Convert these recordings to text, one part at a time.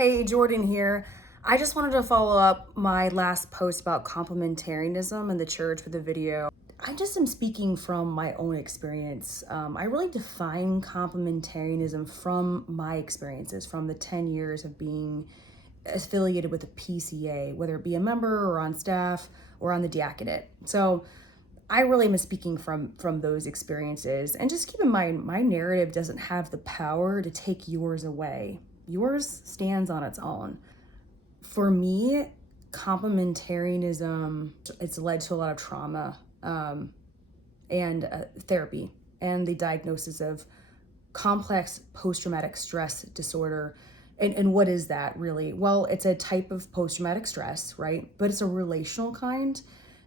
Hey, Jordan here. I just wanted to follow up my last post about complementarianism in the church with a video. I just am speaking from my own experience. I really define complementarianism from my experiences, from the 10 years of being affiliated with the PCA, whether it be a member or on staff or on the diaconate. So I really am speaking from those experiences. And just keep in mind, my narrative doesn't have the power to take yours away. Yours stands on its own. For me, complementarianism, it's led to a lot of trauma and therapy and the diagnosis of complex post-traumatic stress disorder. And what is that really? Well, it's a type of post-traumatic stress, right? But it's a relational kind,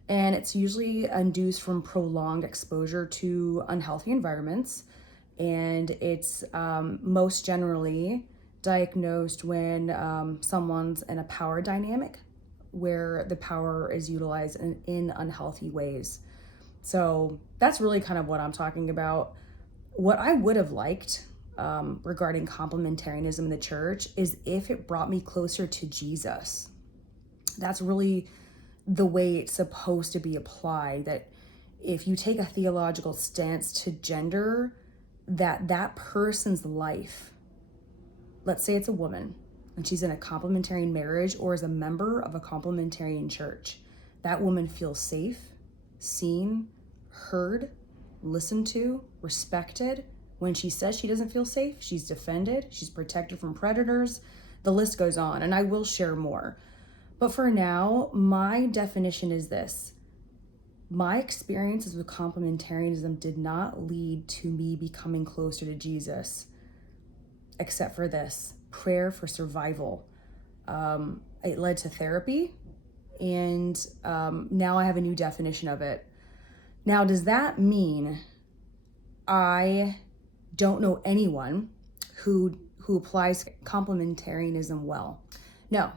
and it's usually induced from prolonged exposure to unhealthy environments. And it's most generally diagnosed when someone's in a power dynamic where the power is utilized in unhealthy ways. So that's really kind of what I'm talking about. What I would have liked regarding complementarianism in the church is if it brought me closer to Jesus. That's really the way it's supposed to be applied, that if you take a theological stance to gender, that person's life, let's say it's a woman and she's in a complementarian marriage or is a member of a complementarian church, that woman feels safe, seen, heard, listened to, respected. When she says she doesn't feel safe, she's defended, she's protected from predators. The list goes on, and I will share more. But for now, my definition is this. My experiences with complementarianism did not lead to me becoming closer to Jesus, except for this: prayer for survival. It led to therapy, and now I have a new definition of it. Now, does that mean I don't know anyone who applies complementarianism well? No.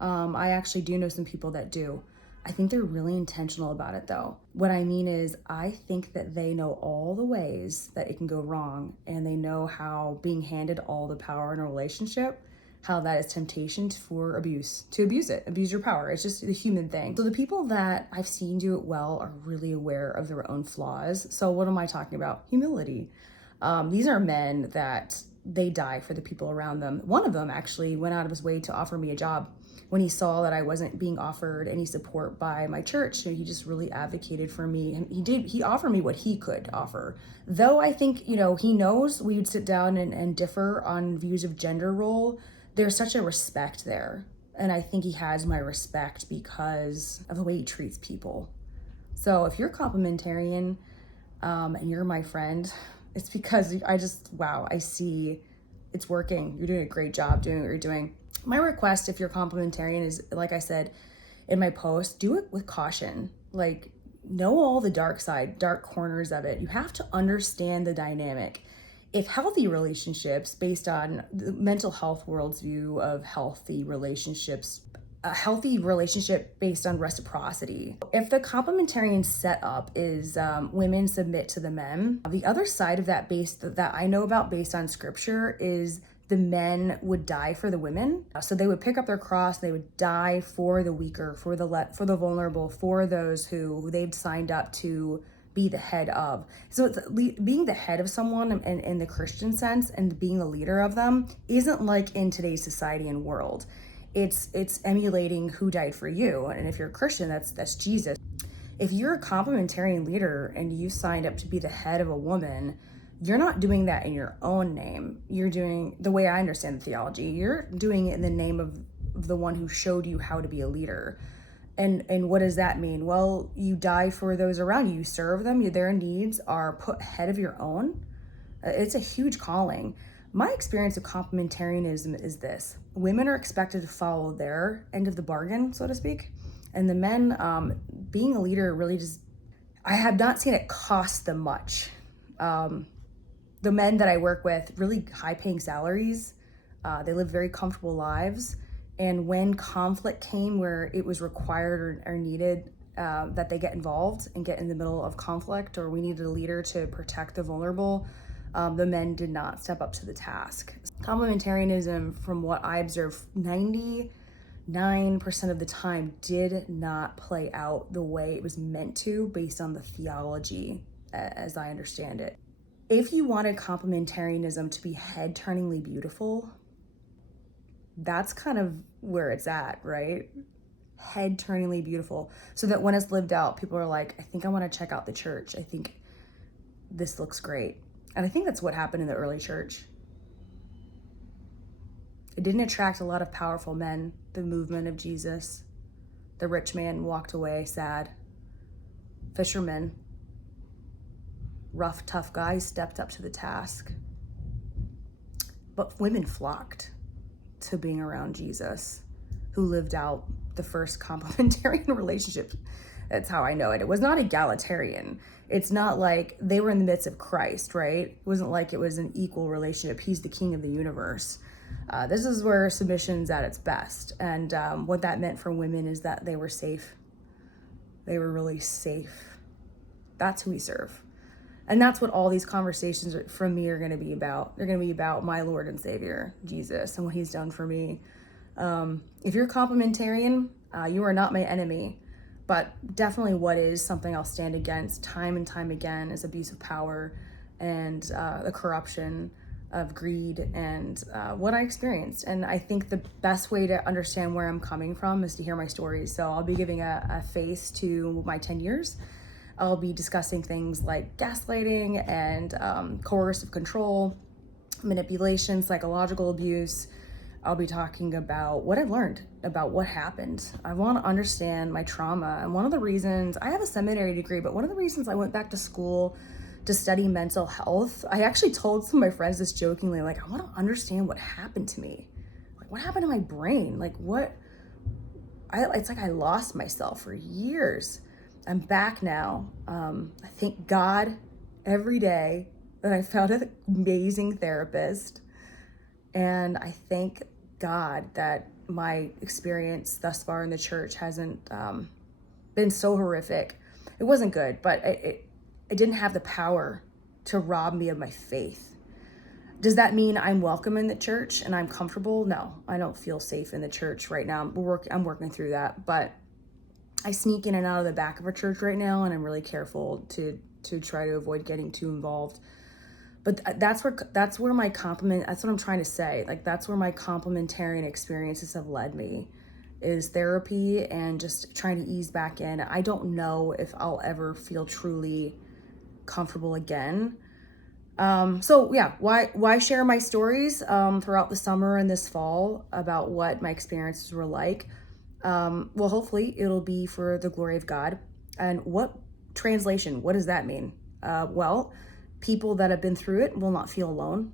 I actually do know some people that do. I think they're really intentional about it though. What I mean is, I think that they know all the ways that it can go wrong, and they know how being handed all the power in a relationship, how that is temptation for abuse, to abuse your power. It's just the human thing. So the people that I've seen do it well are really aware of their own flaws. So what am I talking about? Humility. These are men that they die for the people around them. One of them actually went out of his way to offer me a job when he saw that I wasn't being offered any support by my church. So he just really advocated for me. And he offered me what he could offer. Though I think, he knows we would sit down and differ on views of gender role, there's such a respect there. And I think he has my respect because of the way he treats people. So if you're complementarian and you're my friend, it's because I see it's working. You're doing a great job doing what you're doing. My request, if you're complementarian, is, like I said in my post, do it with caution. Like, know all the dark corners of it. You have to understand the dynamic. If healthy relationships, based on the mental health world's view of healthy relationships, a healthy relationship based on reciprocity. If the complementarian setup is women submit to the men, the other side of that that I know about based on scripture is the men would die for the women. So they would pick up their cross, they would die for the weaker, for the vulnerable, for those who they've signed up to be the head of. So it's being the head of someone in the Christian sense and being the leader of them isn't like in today's society and world. It's emulating who died for you. And if you're a Christian, that's Jesus. If you're a complementarian leader and you signed up to be the head of a woman, you're not doing that in your own name. You're doing, the way I understand the theology, you're doing it in the name of the one who showed you how to be a leader. And what does that mean? Well, you die for those around you. You serve them. Their needs are put ahead of your own. It's a huge calling. My experience of complementarianism is this: women are expected to follow their end of the bargain, so to speak. And the men, being a leader really I have not seen it cost them much. The men that I work with, really high paying salaries, they live very comfortable lives. And when conflict came where it was required or needed that they get involved and get in the middle of conflict, or we needed a leader to protect the vulnerable, The men did not step up to the task. Complementarianism, from what I observed, 99% of the time did not play out the way it was meant to based on the theology as I understand it. If you wanted complementarianism to be head-turningly beautiful, that's kind of where it's at, right? Head-turningly beautiful. So that when it's lived out, people are like, I think I want to check out the church. I think this looks great. And I think that's what happened in the early church. It didn't attract a lot of powerful men, the movement of Jesus. The rich man walked away sad. Fishermen, rough, tough guys stepped up to the task. But women flocked to being around Jesus, who lived out the first complementarian relationship. That's how I know it. It was not egalitarian. It's not like they were in the midst of Christ, right? It wasn't like it was an equal relationship. He's the king of the universe. This is where submission's at its best. And what that meant for women is that they were safe. They were really safe. That's who we serve. And that's what all these conversations from me are going to be about. They're going to be about my Lord and Savior, Jesus, and what he's done for me. If you're complementarian, you are not my enemy. But definitely what is something I'll stand against time and time again is abuse of power and the corruption of greed and what I experienced. And I think the best way to understand where I'm coming from is to hear my stories. So I'll be giving a face to my 10 years. I'll be discussing things like gaslighting and coercive control, manipulation, psychological abuse. I'll be talking about what I've learned about what happened. I want to understand my trauma. And one of the reasons, I have a seminary degree, but one of the reasons I went back to school to study mental health, I actually told some of my friends this jokingly, like, I want to understand what happened to me. Like, what happened to my brain? Like, it's like I lost myself for years. I'm back now. I thank God every day that I found an amazing therapist. And I thank God that my experience thus far in the church hasn't been so horrific. It wasn't good, but it didn't have the power to rob me of my faith. Does that mean I'm welcome in the church and I'm comfortable? No, I don't feel safe in the church right now. I'm working through that, but I sneak in and out of the back of a church right now, and I'm really careful to try to avoid getting too involved. But that's what I'm trying to say. Like, that's where my complementarian experiences have led me, is therapy and just trying to ease back in. I don't know if I'll ever feel truly comfortable again. So yeah, why share my stories throughout the summer and this fall about what my experiences were like? Well, hopefully it'll be for the glory of God. And what does that mean? Well, people that have been through it will not feel alone.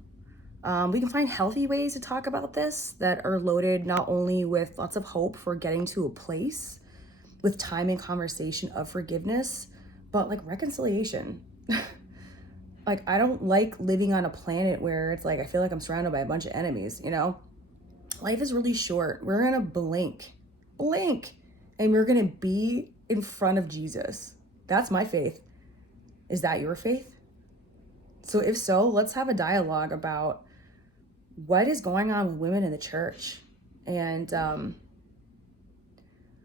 We can find healthy ways to talk about this that are loaded not only with lots of hope for getting to a place with time and conversation of forgiveness, but like reconciliation. Like, I don't like living on a planet where it's like, I feel like I'm surrounded by a bunch of enemies, you know? Life is really short. We're gonna blink, and we're gonna be in front of Jesus. That's my faith. Is that your faith? So if so, let's have a dialogue about what is going on with women in the church, and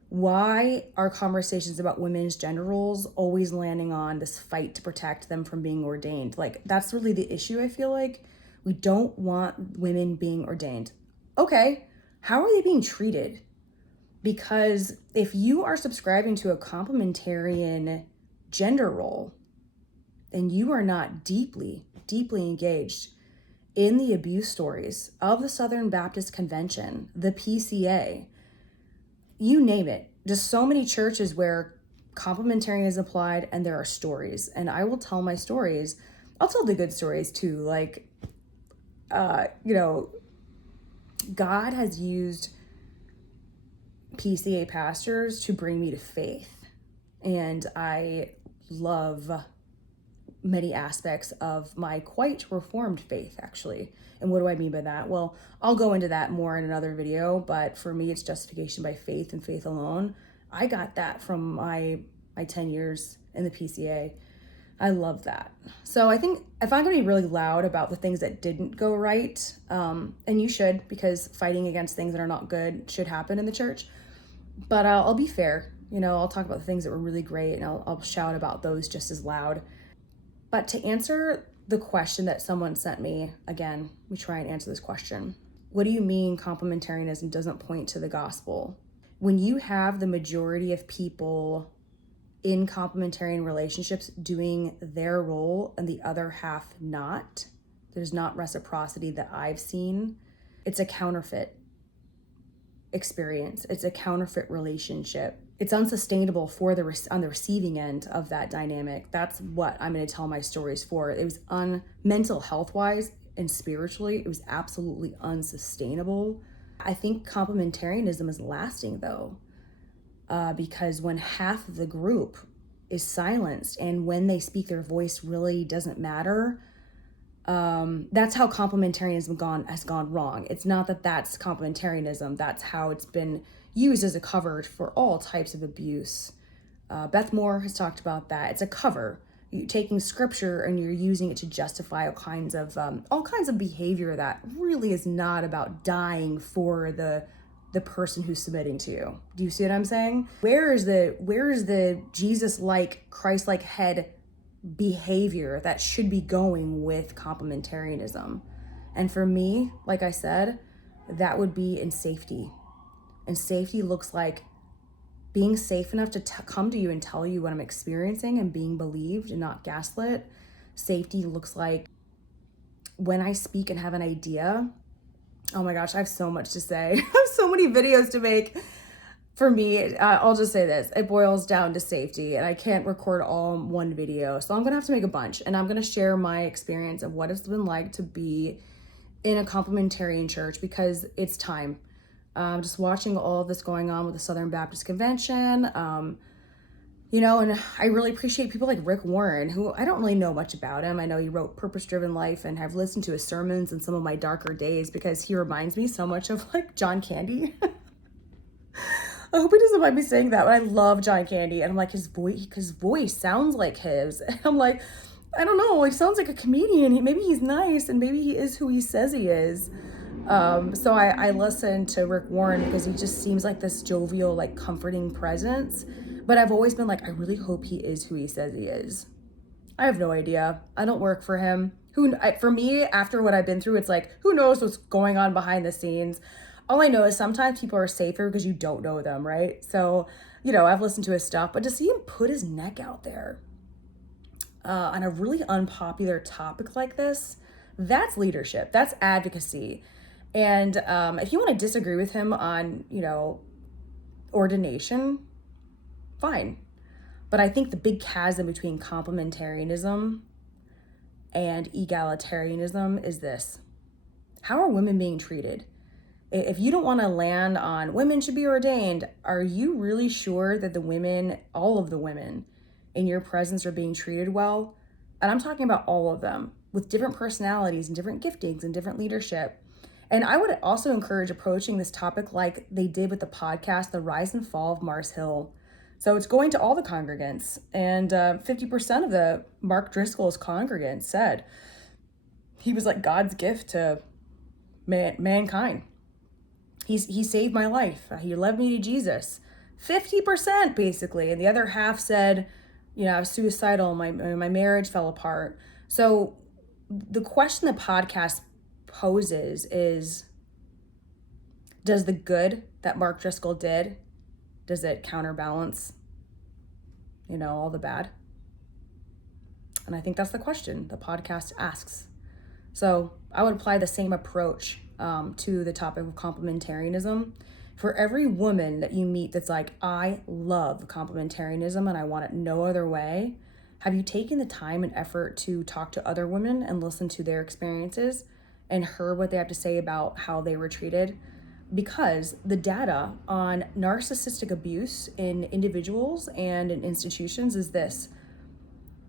why are conversations about women's gender roles always landing on this fight to protect them from being ordained? Like, that's really the issue, I feel like. We don't want women being ordained. Okay, how are they being treated? Because if you are subscribing to a complementarian gender role and you are not deeply engaged in the abuse stories of the Southern Baptist Convention, the PCA, you name it, just so many churches where complementarian is applied, and there are stories. And I will tell my stories. I'll tell the good stories too. Like, God has used PCA pastors to bring me to faith. And I love many aspects of my quite reformed faith, actually. And what do I mean by that? Well, I'll go into that more in another video, but for me, it's justification by faith and faith alone. I got that from my 10 years in the PCA. I love that. So I think if I'm going to be really loud about the things that didn't go right, and you should, because fighting against things that are not good should happen in the church, but I'll be fair. I'll talk about the things that were really great, and I'll shout about those just as loud. But to answer the question that someone sent me, again, we try and answer this question. What do you mean complementarianism doesn't point to the gospel? When you have the majority of people in complementarian relationships doing their role and the other half not, there's not reciprocity that I've seen. It's a counterfeit experience. It's a counterfeit relationship. It's unsustainable for on the receiving end of that dynamic. That's what I'm going to tell my stories for. It was mental health wise and spiritually, it was absolutely unsustainable. I think complementarianism is lasting though, because when half of the group is silenced and when they speak, their voice really doesn't matter. That's how complementarianism has gone wrong. It's not that that's complementarianism. That's how it's been used as a cover for all types of abuse. Beth Moore has talked about that. It's a cover. You're taking scripture and you're using it to justify all kinds of behavior that really is not about dying for the person who's submitting to you. Do you see what I'm saying? Where is the Jesus-like, Christ-like head behavior that should be going with complementarianism? And for me, like I said, that would be in safety. And safety looks like being safe enough to come to you and tell you what I'm experiencing and being believed and not gaslit. Safety looks like when I speak and have an idea. Oh my gosh, I have so much to say. I have so many videos to make. For me, I'll just say this. It boils down to safety, and I can't record all in one video. So I'm going to have to make a bunch, and I'm going to share my experience of what it's been like to be in a complementarian church, because it's time. Just watching all of this going on with the Southern Baptist Convention, and I really appreciate people like Rick Warren, who I don't really know much about him. I know he wrote Purpose Driven Life, and have listened to his sermons in some of my darker days because he reminds me so much of like John Candy. I hope he doesn't mind me saying that, but I love John Candy, and I'm like, his voice sounds like his. And I'm like, I don't know, he sounds like a comedian. Maybe he's nice, and maybe he is who he says he is. So I listen to Rick Warren because he just seems like this jovial, like comforting presence. But I've always been like, I really hope he is who he says he is. I have no idea. I don't work for him. For me, after what I've been through, it's like, who knows what's going on behind the scenes? All I know is sometimes people are safer because you don't know them, right? So, I've listened to his stuff, but to see him put his neck out there on a really unpopular topic like this, that's leadership. That's advocacy. And if you want to disagree with him on, ordination, fine. But I think the big chasm between complementarianism and egalitarianism is this. How are women being treated? If you don't want to land on women should be ordained, are you really sure that all of the women in your presence are being treated well? And I'm talking about all of them with different personalities and different giftings and different leadership. And I would also encourage approaching this topic like they did with the podcast, The Rise and Fall of Mars Hill. So it's going to all the congregants, and 50% of the Mark Driscoll's congregants said he was like God's gift to mankind. He saved my life. He led me to Jesus. 50% basically. And the other half said, I was suicidal. My marriage fell apart. So the question the podcast poses is, does the good that Mark Driscoll did, does it counterbalance, all the bad? And I think that's the question the podcast asks. So I would apply the same approach to the topic of complementarianism. For every woman that you meet that's like, I love complementarianism and I want it no other way, have you taken the time and effort to talk to other women and listen to their experiences and heard what they have to say about how they were treated? Because the data on narcissistic abuse in individuals and in institutions is this: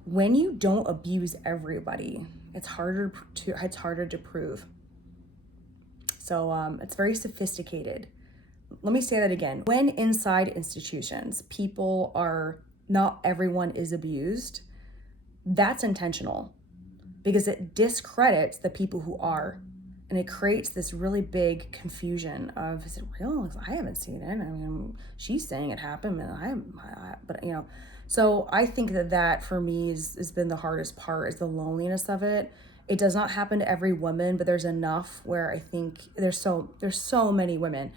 when you don't abuse everybody, it's harder to prove. So it's very sophisticated. Let me say that again. When inside institutions, not everyone is abused, That's intentional because it discredits the people who are. And it creates this really big confusion of, is it real? I haven't seen it. I mean, she's saying it happened, and but you know. So I think that for me has been the hardest part, is the loneliness of it. It does not happen to every woman, but there's enough where I think there's so many women.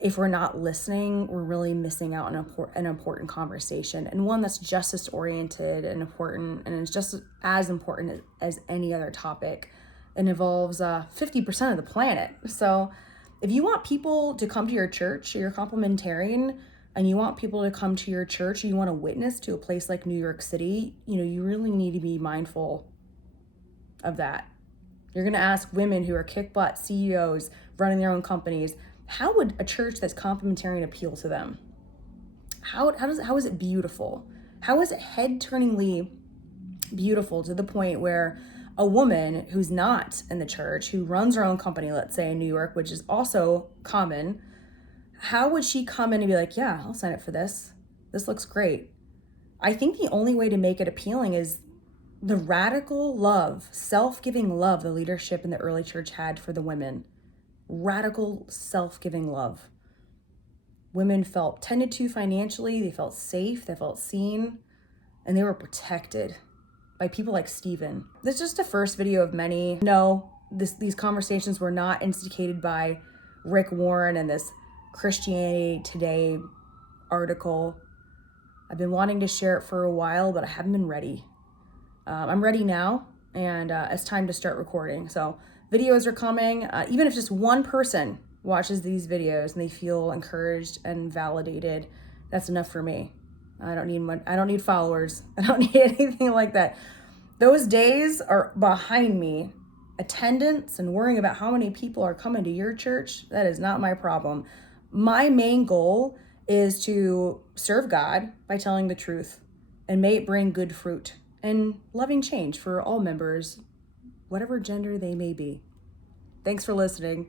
If we're not listening, we're really missing out on an important conversation, and one that's justice oriented and important, and it's just as important as any other topic. It involves 50% of the planet. So if you want people to come to your church, you're complementarian, and you want people to come to your church, you want to witness to a place like New York City, you really need to be mindful of that. You're going to ask women who are kick butt CEOs running their own companies, how would a church that's complementarian appeal to them? How is it beautiful? How is it head-turningly beautiful to the point where a woman who's not in the church, who runs her own company, let's say in New York, which is also common, how would she come in and be like, yeah, I'll sign up for this. This looks great. I think the only way to make it appealing is the radical love, self-giving love the leadership in the early church had for the women. Radical self-giving love. Women felt tended to financially, they felt safe, they felt seen, and they were protected by people like Stephen. This is just the first video of many. No, these conversations were not instigated by Rick Warren and this Christianity Today article. I've been wanting to share it for a while, but I haven't been ready. I'm ready now, and it's time to start recording. So videos are coming. Even if just one person watches these videos and they feel encouraged and validated, that's enough for me. I don't need followers. I don't need anything like that. Those days are behind me. Attendance and worrying about how many people are coming to your church, that is not my problem. My main goal is to serve God by telling the truth, and may it bring good fruit and loving change for all members, whatever gender they may be. Thanks for listening.